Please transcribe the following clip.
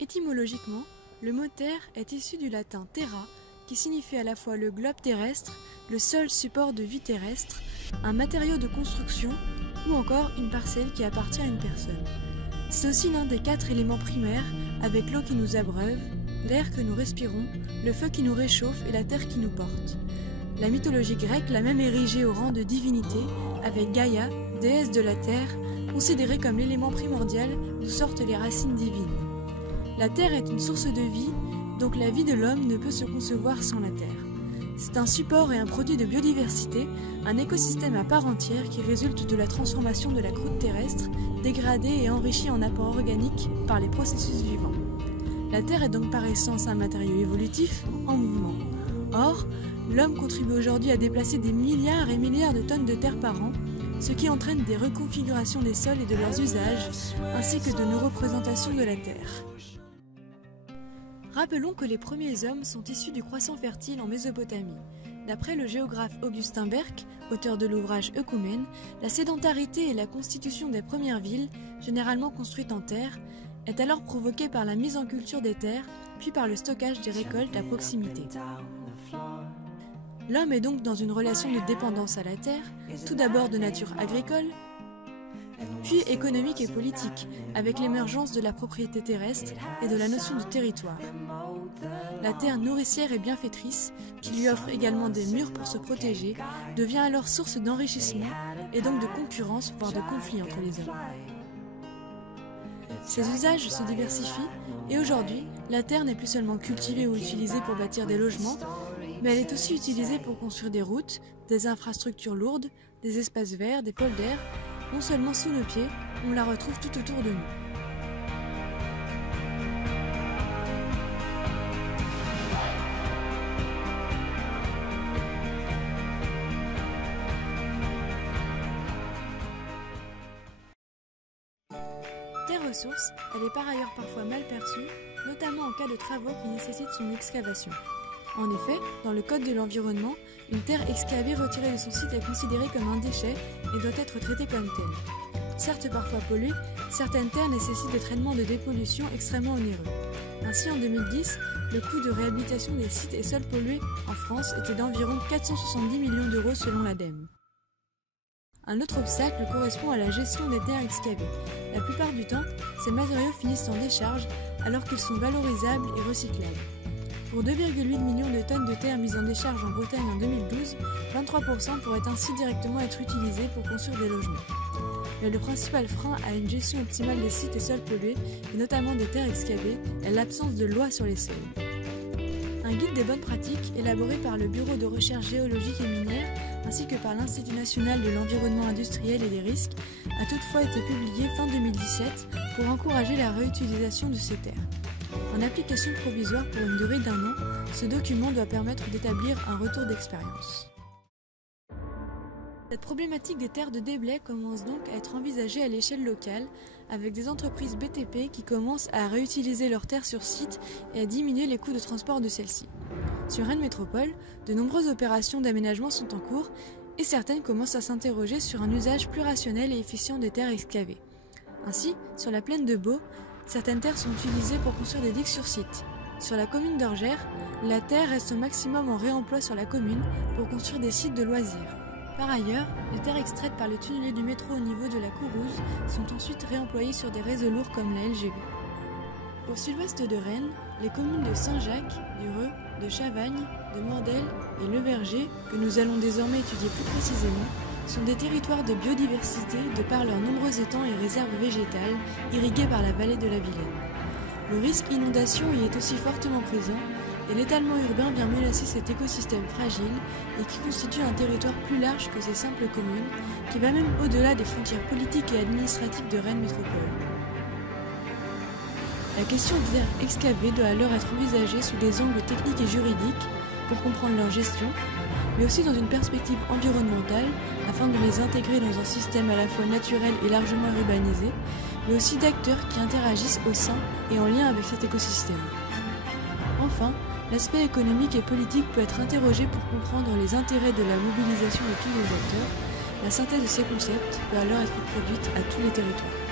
Étymologiquement, le mot terre est issu du latin terra, qui signifie à la fois le globe terrestre, le seul support de vie terrestre, un matériau de construction ou encore une parcelle qui appartient à une personne. C'est aussi l'un des 4 éléments primaires, avec l'eau qui nous abreuve, l'air que nous respirons, le feu qui nous réchauffe et la terre qui nous porte. La mythologie grecque l'a même érigée au rang de divinité, avec Gaïa, déesse de la terre, considérée comme l'élément primordial d'où sortent les racines divines. La terre est une source de vie, donc la vie de l'homme ne peut se concevoir sans la terre. C'est un support et un produit de biodiversité, un écosystème à part entière qui résulte de la transformation de la croûte terrestre, dégradée et enrichie en apports organiques par les processus vivants. La terre est donc par essence un matériau évolutif en mouvement. Or, l'homme contribue aujourd'hui à déplacer des milliards et milliards de tonnes de terre par an, ce qui entraîne des reconfigurations des sols et de leurs usages, ainsi que de nos représentations de la terre. Rappelons que les premiers hommes sont issus du croissant fertile en Mésopotamie. D'après le géographe Augustin Berck, auteur de l'ouvrage Œcumène, la sédentarité et la constitution des premières villes, généralement construites en terre, est alors provoquée par la mise en culture des terres, puis par le stockage des récoltes à proximité. L'homme est donc dans une relation de dépendance à la terre, tout d'abord de nature agricole, puis économique et politique, avec l'émergence de la propriété terrestre et de la notion de territoire. La terre nourricière et bienfaitrice, qui lui offre également des murs pour se protéger, devient alors source d'enrichissement et donc de concurrence, voire de conflit entre les hommes. Ces usages se diversifient et aujourd'hui, la terre n'est plus seulement cultivée ou utilisée pour bâtir des logements, mais elle est aussi utilisée pour construire des routes, des infrastructures lourdes, des espaces verts, des polders. Non seulement sous nos pieds, on la retrouve tout autour de nous. Terre ressource, elle est par ailleurs parfois mal perçue, notamment en cas de travaux qui nécessitent son excavation. En effet, dans le Code de l'environnement, une terre excavée retirée de son site est considérée comme un déchet et doit être traitée comme telle. Certes parfois polluée, certaines terres nécessitent des traitements de dépollution extrêmement onéreux. Ainsi, en 2010, le coût de réhabilitation des sites et sols pollués en France était d'environ 470 millions d'euros selon l'ADEME. Un autre obstacle correspond à la gestion des terres excavées. La plupart du temps, ces matériaux finissent en décharge alors qu'ils sont valorisables et recyclables. Pour 2,8 millions de tonnes de terre mises en décharge en Bretagne en 2012, 23% pourraient ainsi directement être utilisés pour construire des logements. Mais le principal frein à une gestion optimale des sites et sols pollués, et notamment des terres excavées, est l'absence de loi sur les sols. Un guide des bonnes pratiques, élaboré par le Bureau de recherche géologique et minière, ainsi que par l'Institut national de l'environnement industriel et des risques, a toutefois été publié fin 2017 pour encourager la réutilisation de ces terres. En application provisoire pour une durée d'1 an, ce document doit permettre d'établir un retour d'expérience. Cette problématique des terres de déblai commence donc à être envisagée à l'échelle locale, avec des entreprises BTP qui commencent à réutiliser leurs terres sur site et à diminuer les coûts de transport de celles-ci. Sur Rennes Métropole, de nombreuses opérations d'aménagement sont en cours et certaines commencent à s'interroger sur un usage plus rationnel et efficient des terres excavées. Ainsi, sur la plaine de Beau, certaines terres sont utilisées pour construire des digues sur site. Sur la commune d'Orgères, la terre reste au maximum en réemploi sur la commune pour construire des sites de loisirs. Par ailleurs, les terres extraites par le tunnelier du métro au niveau de la Courouse sont ensuite réemployées sur des réseaux lourds comme la LGV. Au sud-ouest de Rennes, les communes de Saint-Jacques, du Reux, de Chavagne, de Mordel et Le Verger, que nous allons désormais étudier plus précisément, sont des territoires de biodiversité de par leurs nombreux étangs et réserves végétales irrigués par la vallée de la Vilaine. Le risque inondation y est aussi fortement présent et l'étalement urbain vient menacer cet écosystème fragile et qui constitue un territoire plus large que ces simples communes, qui va même au-delà des frontières politiques et administratives de Rennes Métropole. La question des terres excavées doit alors être envisagée sous des angles techniques et juridiques pour comprendre leur gestion, mais aussi dans une perspective environnementale afin de les intégrer dans un système à la fois naturel et largement urbanisé, mais aussi d'acteurs qui interagissent au sein et en lien avec cet écosystème. Enfin, l'aspect économique et politique peut être interrogé pour comprendre les intérêts de la mobilisation de tous les acteurs. La synthèse de ces concepts peut alors être produite à tous les territoires.